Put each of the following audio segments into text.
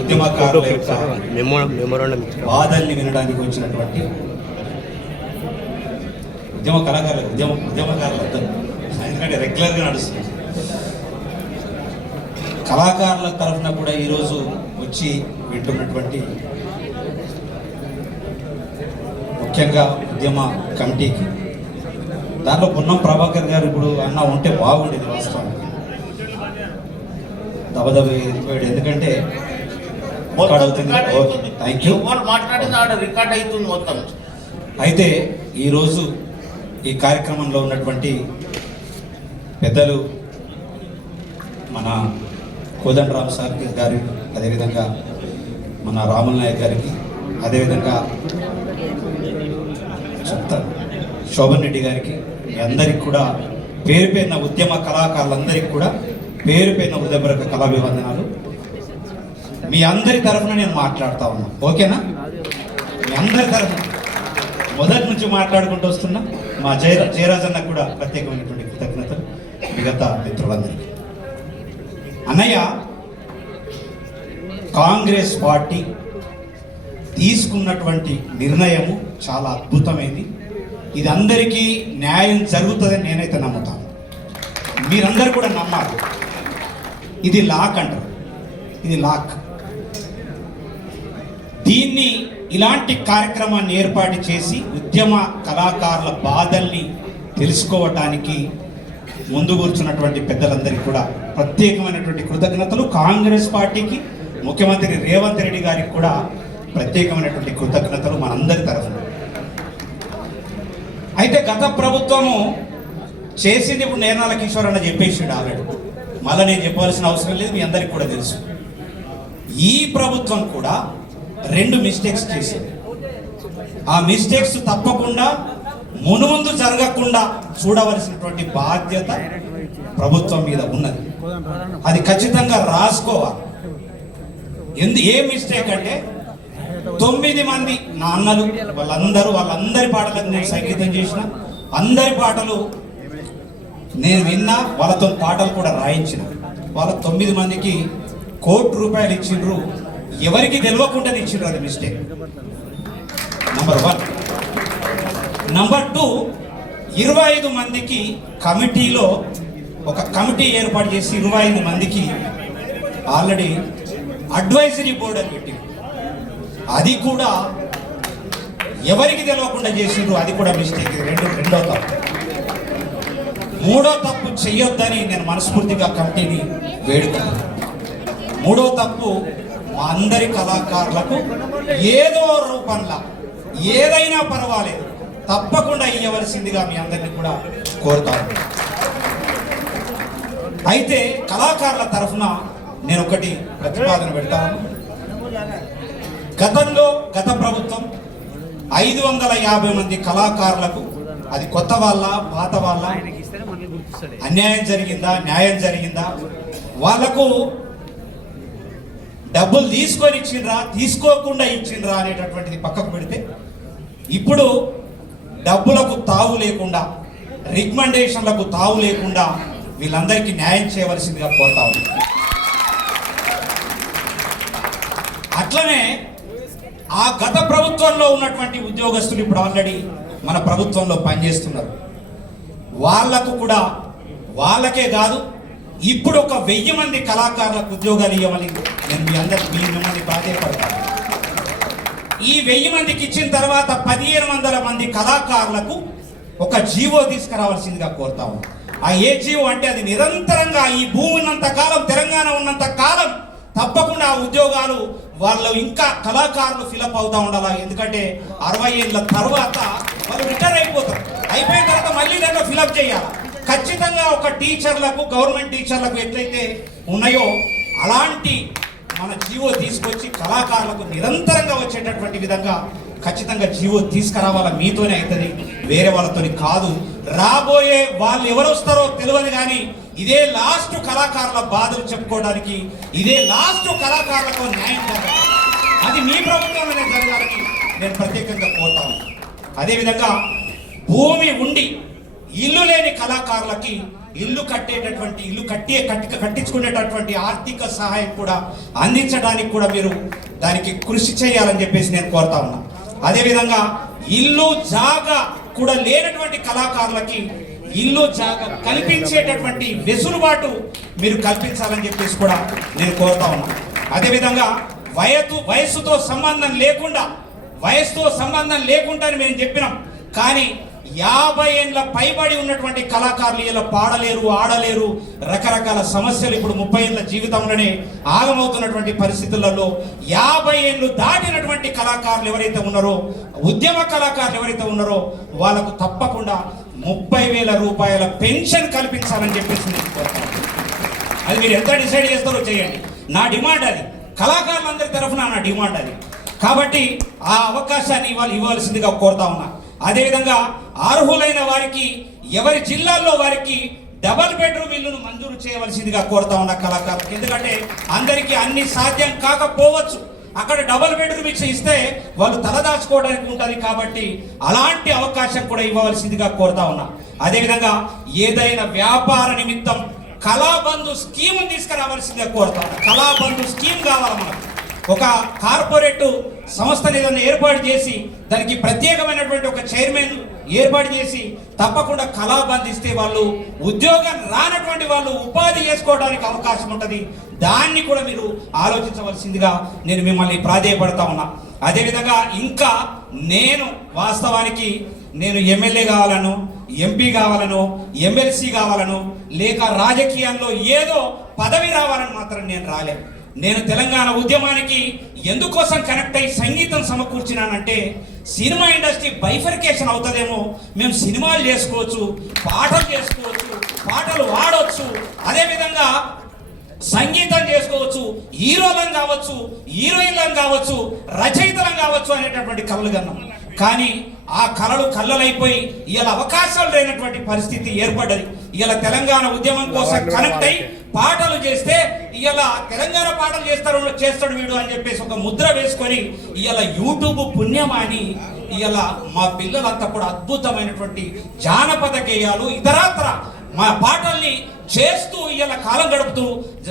ఉద్యమకారుల యొక్క బాధల్ని వినడానికి వచ్చినటువంటి ఉద్యమకారులందరూ, ఎందుకంటే రెగ్యులర్గా నడుస్తుంది, కళాకారుల తరఫున కూడా ఈరోజు వచ్చి వింటున్నటువంటి ముఖ్యంగా ఉద్యమ కమిటీకి, దాంట్లో పొన్నం ప్రభాకర్ గారు ఇప్పుడు అన్న ఉంటే బాగుండేది వాస్తవానికి. దబదబ వెళ్ళిపోయాడు, ఎందుకంటే థ్యాంక్ యూ. అయితే ఈరోజు ఈ కార్యక్రమంలో ఉన్నటువంటి పెద్దలు మన కోదండరామ్ సార్ గారి, అదేవిధంగా మన రాముల నాయక్ గారికి, అదేవిధంగా శోభన్ రెడ్డి గారికి, మీ అందరికి కూడా పేరు పేరున ఉద్యమ కళాకారులందరికీ కూడా పేరు పేరున హృదయపూర్వక కళాభివందనాలు. మీ అందరి తరఫున నేను మాట్లాడుతూ ఉన్నా, ఓకేనా? మీ అందరి తరఫున మొదటి నుంచి మాట్లాడుకుంటూ వస్తున్నా. మా జయరాజన్న కూడా ప్రత్యేకమైనటువంటి కృతజ్ఞతలు, మిగతా మిత్రులందరికీ. అన్నయ్య, కాంగ్రెస్ పార్టీ తీసుకున్నటువంటి నిర్ణయము చాలా అద్భుతమైంది. ఇది అందరికీ న్యాయం జరుగుతుందని నేనైతే నమ్ముతాను, మీరందరూ కూడా నమ్మాలి. ఇది లాక్ అంటారు, ఇది లాక్. దీన్ని ఇలాంటి కార్యక్రమాన్ని ఏర్పాటు చేసి ఉద్యమ కళాకారుల బాధల్ని తెలుసుకోవటానికి ముందు కూర్చున్నటువంటి పెద్దలందరికీ కూడా ప్రత్యేకమైనటువంటి కృతజ్ఞతలు. కాంగ్రెస్ పార్టీకి, ముఖ్యమంత్రి రేవంత్ రెడ్డి గారికి కూడా ప్రత్యేకమైనటువంటి కృతజ్ఞతలు మనందరి తరఫున. అయితే గత ప్రభుత్వము చేసింది ఇప్పుడు నేర్నాల కిషోర్ అన్న చెప్పేసాడు ఆల్రెడీ, మళ్ళీ నేను చెప్పవలసిన అవసరం లేదు, మీ అందరికీ కూడా తెలుసు. ఈ ప్రభుత్వం కూడా 2 మిస్టేక్స్ చేసింది. ఆ మిస్టేక్స్ తప్పకుండా మునుముందు జరగకుండా చూడవలసినటువంటి బాధ్యత ప్రభుత్వం మీద ఉన్నది. అది ఖచ్చితంగా రాసుకోవాలి. ఏ మిస్టేక్ అంటే 9 మంది నా అన్నలు, వాళ్ళందరి పాటలకు నేను సంగీతం చేసిన, అందరి పాటలు నేను విన్నా, వాళ్ళతో పాటలు కూడా రాయించిన. వాళ్ళ 9 మందికి ₹1,00,00,000 ఇచ్చిండ్రు, ఎవరికి తెలియకుండా ఇచ్చిండ్రు. అది మిస్టేక్ నంబర్ 1. నంబర్ 2, 25 మందికి కమిటీలో ఒక కమిటీ ఏర్పాటు చేసి 25 మందికి ఆల్రెడీ అడ్వైజరీ బోర్డు అని పెట్టి, అది కూడా ఎవరికి తెలియకుండా చేసిండ్రు. అది కూడా మిస్టేక్. రెండో తప్పు. మూడో తప్పు చెయ్యొద్దని నేను మనస్ఫూర్తిగా కమిటీని వేడుకున్నాను. మూడో తప్పు, మా అందరి కళాకారులకు ఏదో రూపంలో ఏదైనా పర్వాలేదు తప్పకుండా ఇవ్వవలసిందిగా మీ అందరినీ కూడా కోరుతాను. అయితే కళాకారుల తరఫున నేను ఒకటి ప్రతిపాదన పెడతాను. గత ప్రభుత్వం 550 మంది కళాకారులకు, అది కొత్త వాళ్ళ పాత వాళ్ళ, అన్యాయం జరిగిందా న్యాయం జరిగిందా, వాళ్లకు డబ్బులు తీసుకొని ఇచ్చిండ్రా తీసుకోకుండా ఇచ్చిండ్రా అనేటటువంటిది పక్కకు పెడితే, ఇప్పుడు డబ్బులకు తావు లేకుండా, రికమెండేషన్లకు తావు లేకుండా వీళ్ళందరికీ న్యాయం చేయవలసిందిగా కోరుతా ఉంది. అట్లనే ఆ గత ప్రభుత్వంలో ఉన్నటువంటి ఉద్యోగస్తులు ఇప్పుడు ఆల్రెడీ మన ప్రభుత్వంలో పనిచేస్తున్నారు. వాళ్లకు కూడా, వాళ్ళకే కాదు, ఇప్పుడు ఒక 1000 మంది కళాకారులకు ఉద్యోగాలు ఇవ్వమని నేను మిమ్మల్ని బాధ్యపడతాను. ఈ 1000 మందికి ఇచ్చిన తర్వాత 1500 మంది కళాకారులకు ఒక జీవో తీసుకురావాల్సిందిగా కోరుతాము. ఆ ఏ జీవో అంటే, అది నిరంతరంగా ఈ భూమి ఉన్నంత కాలం, తెలంగాణ ఉన్నంత కాలం తప్పకుండా ఆ ఉద్యోగాలు వాళ్ళు ఇంకా కళాకారులు ఫిలప్ అవుతూ ఉండాలి. ఎందుకంటే 60 ఏళ్ళ తర్వాత వాళ్ళు రిటైర్ అయిపోతారు. అయిపోయిన తర్వాత మళ్ళీ దాంట్లో ఫిలప్ చేయాలి. ఖచ్చితంగా ఒక టీచర్లకు, గవర్నమెంట్ టీచర్లకు ఎట్లయితే ఉన్నాయో అలాంటి మన జీవో తీసుకొచ్చి కళాకారులకు నిరంతరంగా వచ్చేటటువంటి విధంగా ఖచ్చితంగా జీవో తీసుకురావాలా. మీతోనే అవుతుంది, వేరే వాళ్ళతోని కాదు. రాబోయే వాళ్ళు ఎవరు వస్తారో తెలియదు, కానీ ఇదే లాస్ట్ కళాకారుల బాధలు చెప్పుకోవడానికి, ఇదే లాస్ట్ కళాకారులకు న్యాయం జరగాలి. అది మీ ప్రభుత్వంలోనే జరగాలని నేను ప్రత్యేకంగా కోరుతాను. అదేవిధంగా భూమి ఉండి ఇల్లు లేని కళాకారులకి ఇల్లు కట్టించుకునేటటువంటి ఆర్థిక సహాయం కూడా అందించడానికి కూడా మీరు దానికి కృషి చేయాలని చెప్పేసి నేను కోరుతా ఉన్నా. అదేవిధంగా ఇల్లు జాగా కూడా లేనటువంటి కళాకారులకి ఇల్లు జాగా కల్పించేటటువంటి వెసులుబాటు మీరు కల్పించాలని చెప్పేసి కూడా నేను కోరుతా ఉన్నా. అదేవిధంగా వయస్సుతో సంబంధం లేకుండా అని మేము చెప్పినాం, కానీ 50 ఏళ్ళ పైబడి ఉన్నటువంటి కళాకారులు ఇలా పాడలేరు, ఆడలేరు, రకరకాల సమస్యలు ఇప్పుడు 30 ఏళ్ళ జీవితంలోనే ఆగమవుతున్నటువంటి పరిస్థితులలో 50 ఏళ్ళు దాటినటువంటి కళాకారులు ఎవరైతే ఉన్నారో, ఉద్యమ కళాకారులు ఎవరైతే ఉన్నారో వాళ్ళకు తప్పకుండా 30,000 రూపాయల పెన్షన్ కల్పించాలని చెప్పేసి నేను కోరుతాను. అది మీరు ఎంత డిసైడ్ చేస్తారో చేయండి. నా డిమాండ్ అది, కళాకారులందరి తరఫున నా డిమాండ్ అది. కాబట్టి ఆ అవకాశాన్ని ఇవ్వాల్సిందిగా కోరుతా ఉన్నా. అదేవిధంగా అర్హులైన వారికి ఎవరి జిల్లాల్లో వారికి డబల్ బెడ్రూమ్ ఇల్లును మంజూరు చేయవలసిందిగా కోరుతా ఉన్న కళాకారులకు. ఎందుకంటే అందరికీ అన్ని సాధ్యం కాకపోవచ్చు, అక్కడ డబల్ బెడ్రూమ్ ఇస్తే వాళ్ళు తలదాచుకోవడానికి ఉంటుంది, కాబట్టి అలాంటి అవకాశం కూడా ఇవ్వవలసిందిగా కోరుతా ఉన్నా. అదేవిధంగా ఏదైనా వ్యాపార నిమిత్తం కళాబంధు స్కీమ్ తీసుకురావాల్సిందిగా కోరుతా ఉన్నా. కళాబంధు స్కీమ్ కావాలి మనకు. ఒక కార్పొరేట్ సంస్థను ఏదైనా ఏర్పాటు చేసి దానికి ప్రత్యేకమైనటువంటి ఒక చైర్మన్ ఏర్పాటు చేసి తప్పకుండా కళాబంధు ఇస్తే వాళ్ళు ఉద్యోగం రానటువంటి వాళ్ళు ఉపాధి చేసుకోవడానికి అవకాశం ఉంటుంది. దాన్ని కూడా మీరు ఆలోచించవలసిందిగా నేను మిమ్మల్ని ప్రాధేయపడతా ఉన్నా. అదేవిధంగా ఇంకా వాస్తవానికి నేను ఎమ్మెల్యే కావాలను, ఎంపీ కావాలను, ఎమ్మెల్సీ కావాలను, లేక రాజకీయాల్లో ఏదో పదవి రావాలని మాత్రం నేను రాలేను. నేను తెలంగాణ ఉద్యమానికి ఎందుకోసం కనెక్ట్ అయ్యి సంగీతం సమకూర్చినానంటే, సినిమా ఇండస్ట్రీ బైఫర్కేషన్ అవుతుందేమో, మేము సినిమాలు చేసుకోవచ్చు, పాటలు వాడవచ్చు, అదేవిధంగా సంగీతం చేసుకోవచ్చు, హీరోలను కావచ్చు, హీరోయిన్లను కావచ్చు, రచయితలను కావచ్చు అనేటటువంటి కళలు కన్నాం. కానీ ఆ కళలు కళ్ళలైపోయి ఇలా అవకాశాలు లేనటువంటి పరిస్థితి ఏర్పడ్డది. ఇలా తెలంగాణ ఉద్యమం కోసం కనెక్ట్ అయ్యి పాటలు చేస్తే ఇలా తెలంగాణ పాటలు చేస్తాడు వీడు అని చెప్పేసి ఒక ముద్ర వేసుకొని ఇలా యూట్యూబ్ పుణ్యమాని ఇలా మా పిల్లలంతా కూడా అద్భుతమైనటువంటి జానపద గేయాలు ఇతరాత్ర మా పాటల్ని చేస్తూ ఇలా కాలం గడుపుతూ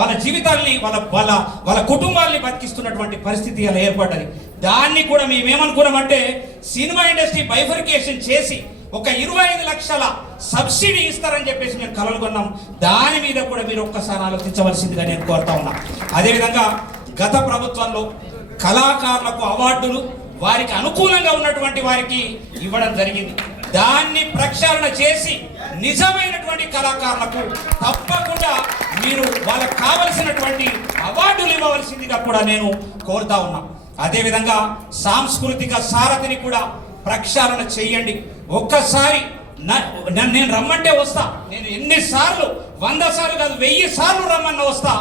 వాళ్ళ జీవితాల్ని వాళ్ళ కుటుంబాల్ని బతికిస్తున్నటువంటి పరిస్థితి ఇలా ఏర్పడ్డది. దాన్ని కూడా మేమేమనుకున్నామంటే, సినిమా ఇండస్ట్రీ బైఫర్కేషన్ చేసి ఒక 25 లక్షల సబ్సిడీ ఇస్తారని చెప్పేసి మేము కలలు కొన్నాం. దాని మీద కూడా మీరు ఒక్కసారి ఆలోచించవలసిందిగా నేను కోరుతా ఉన్నా. అదేవిధంగా గత ప్రభుత్వంలో కళాకారులకు అవార్డులు వారికి అనుకూలంగా ఉన్నటువంటి వారికి ఇవ్వడం జరిగింది. దాన్ని ప్రక్షాళన చేసి నిజమైనటువంటి కళాకారులకు తప్పకుండా మీరు వాళ్ళకు కావలసినటువంటి అవార్డులు ఇవ్వవలసిందిగా కూడా నేను కోరుతా ఉన్నా. అదేవిధంగా సాంస్కృతిక సారథిని కూడా ప్రక్షాళన చేయండి. ఒక్కసారి నేను రమ్మంటే వస్తా. నేను ఎన్నిసార్లు 100 సార్లు కాదు 1000 సార్లు రమ్మన్న వస్తా.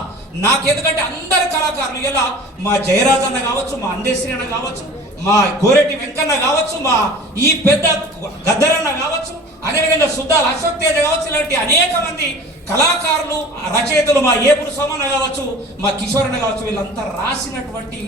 నాకెందుకంటే అందరు కళాకారులు ఇలా మా జయరాజ్ అన్న కావచ్చు, మా అందేశ్రీ అన్న కావచ్చు, మా గోరెడ్డి వెంకన్న కావచ్చు, మా ఈ పెద్ద గద్దరన్న కావచ్చు, అదేవిధంగా సుద్దాల అశోక్ తేజ కావచ్చు, ఇలాంటి అనేక మంది కళాకారులు రచయితలు, మా ఏపుడు సోమన్న కావచ్చు, మా కిషోరన్న కావచ్చు, వీళ్ళంతా రాసినటువంటి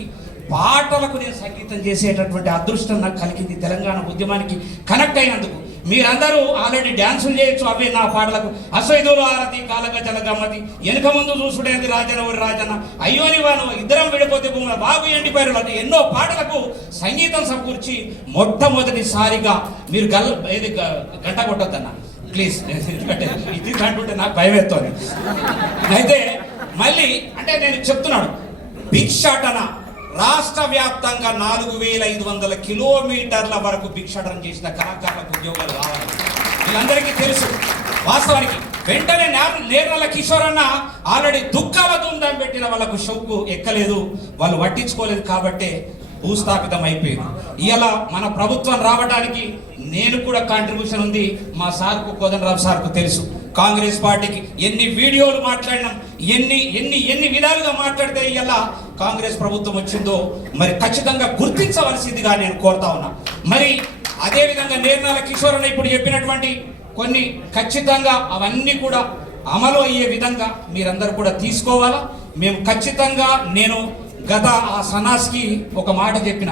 పాటలకు నేను సంగీతం చేసేటటువంటి అదృష్టం నాకు కలిగింది. తెలంగాణ ఉద్యమానికి కనెక్ట్ అయినందుకు మీరందరూ ఆల్రెడీ డ్యాన్సులు చేయొచ్చు. అవే నా పాటలకు అసైదులు ఆరతి కాలక జలగమ్మతి వెనుక ముందు చూసుడేది రాజన రాజన్న అయ్యోని వాళ్ళు ఇద్దరం విడిపోతే భూముల బాగు ఎండిపోయారు అంటే ఎన్నో పాటలకు సంగీతం సమకూర్చి మొట్టమొదటిసారిగా మీరు గంట కొట్టొద్దన్న ప్లీజ్, ఎందుకంటే ఇది అంటుంటే నాకు భయం ఎత్తుంది. అయితే మళ్ళీ అంటే నేను చెప్తున్నాను, భిక్షాటన రాష్ట్ర వ్యాప్తంగా 4500 కిలోమీటర్ల వరకు భిక్షాటన చేసిన కళాకారులకు ఉద్యోగాలు కావాలి. వీళ్ళందరికీ తెలుసు. వాస్తవానికి వెంటనే నేర్నల కిషోర్ అన్న ఆల్రెడీ దుఃఖాల దుందని పెట్టిన వాళ్ళకు షౌకు ఎక్కలేదు, వాళ్ళు పట్టించుకోలేదు, కాబట్టే భూస్థాపితం అయిపోయింది. ఇలా మన ప్రభుత్వం రావడానికి నేను కూడా కాంట్రిబ్యూషన్ ఉంది. మా సార్కు కోదండరావు సార్కు తెలుసు. కాంగ్రెస్ పార్టీకి ఎన్ని వీడియోలు మాట్లాడినాం, ఎన్ని విధాలుగా మాట్లాడితే ఇలా కాంగ్రెస్ ప్రభుత్వం వచ్చిందో మరి ఖచ్చితంగా గుర్తించవలసిందిగా నేను కోరుతా ఉన్నా. మరి అదేవిధంగా నేర్నాల కిషోర్ అన్న ఇప్పుడు చెప్పినటువంటి కొన్ని ఖచ్చితంగా అవన్నీ కూడా అమలు అయ్యే విధంగా మీరందరూ కూడా తీసుకోవాలా. మేము ఖచ్చితంగా నేను గత ఆ సనాస్కి ఒక మాట చెప్పిన,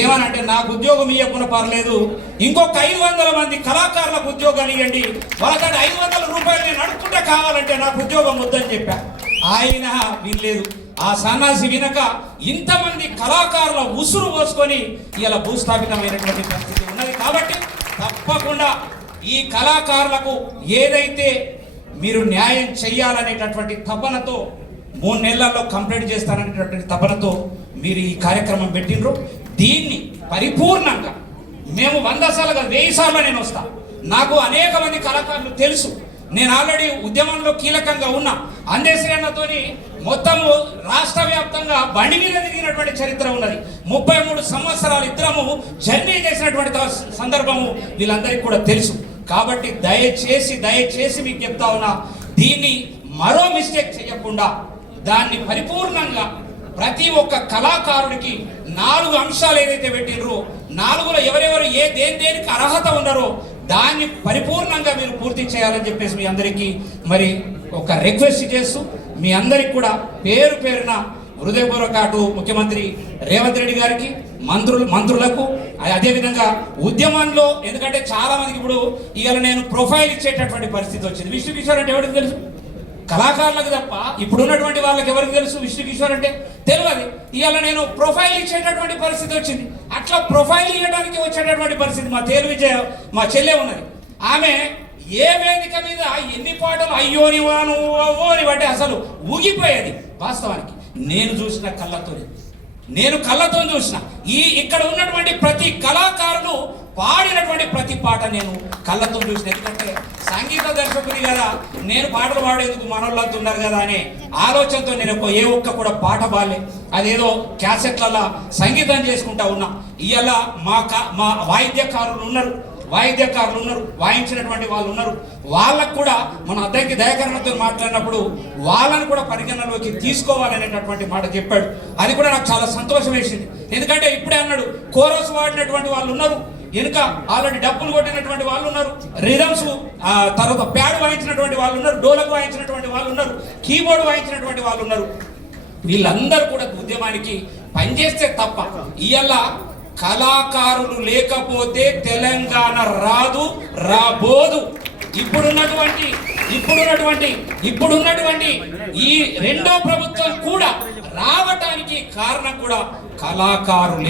ఏమనంటే నాకు ఉద్యోగం ఇవ్వకుండా పర్లేదు, ఇంకొక 500 మంది కళాకారులకు ఉద్యోగాలు ఇవ్వండి, వాళ్ళకి 500 రూపాయలు నేను అడుక్కుంటే కావాలంటే నాకు ఉద్యోగం వద్దని చెప్పా. ఆయన వినలేదు. ఆ సన్నాసి వినక ఇంతమంది కళాకారుల ఉసురు పోసుకొని ఇలా భూస్థాపితమైనటువంటి పరిస్థితి ఉన్నది. కాబట్టి తప్పకుండా ఈ కళాకారులకు ఏదైతే మీరు న్యాయం చెయ్యాలనేటటువంటి తపనతో 3 నెలల్లో కంప్లీట్ చేస్తాననేటటువంటి తపనతో మీరు ఈ కార్యక్రమం పెట్టినరు. దీన్ని పరిపూర్ణంగా మేము 100 సార్లుగా 1000 సార్లు నేను వస్తా. నాకు అనేక మంది కళాకారులు తెలుసు. నేను ఆల్రెడీ ఉద్యమంలో కీలకంగా ఉన్నా. అందేశ్రీ అన్నతోని మొత్తము రాష్ట్ర వ్యాప్తంగా బండి మీద తిరిగినటువంటి చరిత్ర ఉన్నది. 33 సంవత్సరాలు ఇద్దరము జర్నీ చేసినటువంటి సందర్భము వీళ్ళందరికీ కూడా తెలుసు. కాబట్టి దయచేసి మీకు చెప్తా ఉన్నా, దీన్ని మరో మిస్టేక్ చేయకుండా దాన్ని పరిపూర్ణంగా ప్రతి ఒక్క కళాకారుడికి 4 అంశాలు ఏదైతే పెట్టినరో 4లో ఎవరెవరు దేనికి అర్హత ఉన్నారో దాన్ని పరిపూర్ణంగా మీరు పూర్తి చేయాలని చెప్పేసి మీ అందరికీ మరి ఒక రిక్వెస్ట్ చేస్తూ మీ అందరికి కూడా పేరున హృదయపూర్వక ముఖ్యమంత్రి రేవంత్ రెడ్డి గారికి, మంత్రులకు, అదేవిధంగా ఉద్యమంలో, ఎందుకంటే చాలా మందికి ఇప్పుడు ఇవాళ నేను ప్రొఫైల్ ఇచ్చేటటువంటి పరిస్థితి వచ్చింది. విష్ణు కిషోర్ అంటే ఎవరికి తెలుసు? కళాకారులకు తప్ప ఇప్పుడున్నటువంటి వాళ్ళకి ఎవరికి తెలుసు విష్ణు కిషోర్ అంటే? తెలియదు. ఇవాళ నేను ప్రొఫైల్ ఇచ్చేటటువంటి పరిస్థితి వచ్చింది. అట్లా ప్రొఫైల్ ఇవ్వడానికి వచ్చేటటువంటి పరిస్థితి మా చెల్లె ఉన్నది. ఆమె ఏ వేదిక మీద ఎన్ని పాటలు అయ్యోని వాను అవ్వోని బట్టి అసలు ఊగిపోయేది. వాస్తవానికి నేను చూసిన కళ్ళతో చూసిన ఇక్కడ ఉన్నటువంటి ప్రతి కళాకారులు పాడినటువంటి ప్రతి పాట నేను కళ్ళతో చూసిన. ఎందుకంటే సంగీత దర్శకుని కదా, నేను పాటలు పాడేందుకు మనోళ్ళంతా ఉన్నారు కదా అనే ఆలోచనతో నేను ఏ ఒక్క కూడా పాట పాడలే. అదేదో క్యాసెట్లలో సంగీతం చేసుకుంటా ఉన్నా. ఇవాళ మా వాయిద్యకారులు ఉన్నారు, వాయించినటువంటి వాళ్ళు ఉన్నారు. వాళ్ళకు కూడా మన అద్దెకి దయాకరణతో మాట్లాడినప్పుడు వాళ్ళని కూడా పరిగణనలోకి తీసుకోవాలనేటటువంటి మాట చెప్పాడు. అది కూడా నాకు చాలా సంతోషం వేసింది. ఎందుకంటే ఇప్పుడే అన్నాడు, కోరస్ వాడినటువంటి వాళ్ళు ఉన్నారు, వెనుక ఆల్రెడీ డబ్బులు కొట్టినటువంటి వాళ్ళు ఉన్నారు, రిథమ్స్ తర్వాత ప్యాడ్ వాయించినటువంటి వాళ్ళు ఉన్నారు, డోలకు వాయించినటువంటి వాళ్ళు ఉన్నారు, కీబోర్డ్ వాయించినటువంటి వాళ్ళు ఉన్నారు. వీళ్ళందరూ కూడా ఉద్యమానికి పనిచేస్తే తప్ప ఇవాళ కళాకారులు లేకపోతే తెలంగాణ రాబోదు. ఇప్పుడున్నటువంటి ఈ రెండో ప్రభుత్వం కూడా రావటానికి కారణం కూడా కళాకారులు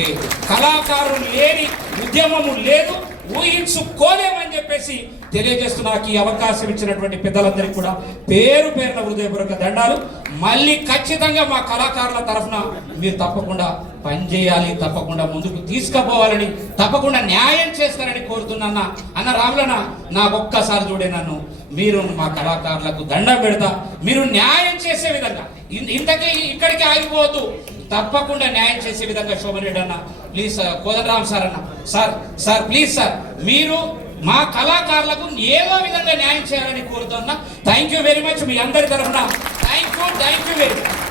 లేని ఉద్యమము లేదు, ఊహించుకోలేమని చెప్పేసి తెలియజేస్తున్నా. ఈ అవకాశం ఇచ్చినటువంటి పెద్దలందరికీ కూడా పేరున హృదయపూర్వక దండాలు. మళ్ళీ ఖచ్చితంగా మా కళాకారుల తరఫున మీరు తప్పకుండా పనిచేయాలి, తప్పకుండా ముందుకు తీసుకుపోవాలని, తప్పకుండా న్యాయం చేస్తారని కోరుతున్నా. అన్న రాములన్న, నాకు ఒక్కసారి చూడే నన్ను, మీరు మా కళాకారులకు దండం పెడతా, మీరు న్యాయం చేసే విధంగా ఇంతకీ ఇక్కడికి ఆగిపోవద్దు, తప్పకుండా న్యాయం చేసే విధంగా శోభన్ రెడ్డి అన్న ప్లీజ్, కోదండరామ్ సార్ అన్న సార్ ప్లీజ్ సార్, మీరు మా కళాకారులకు ఏదో విధంగా న్యాయం చేయాలని కోరుతున్నా. Thank you very much. మీ అందరి తరఫున థ్యాంక్ యూ వెరీ మచ్.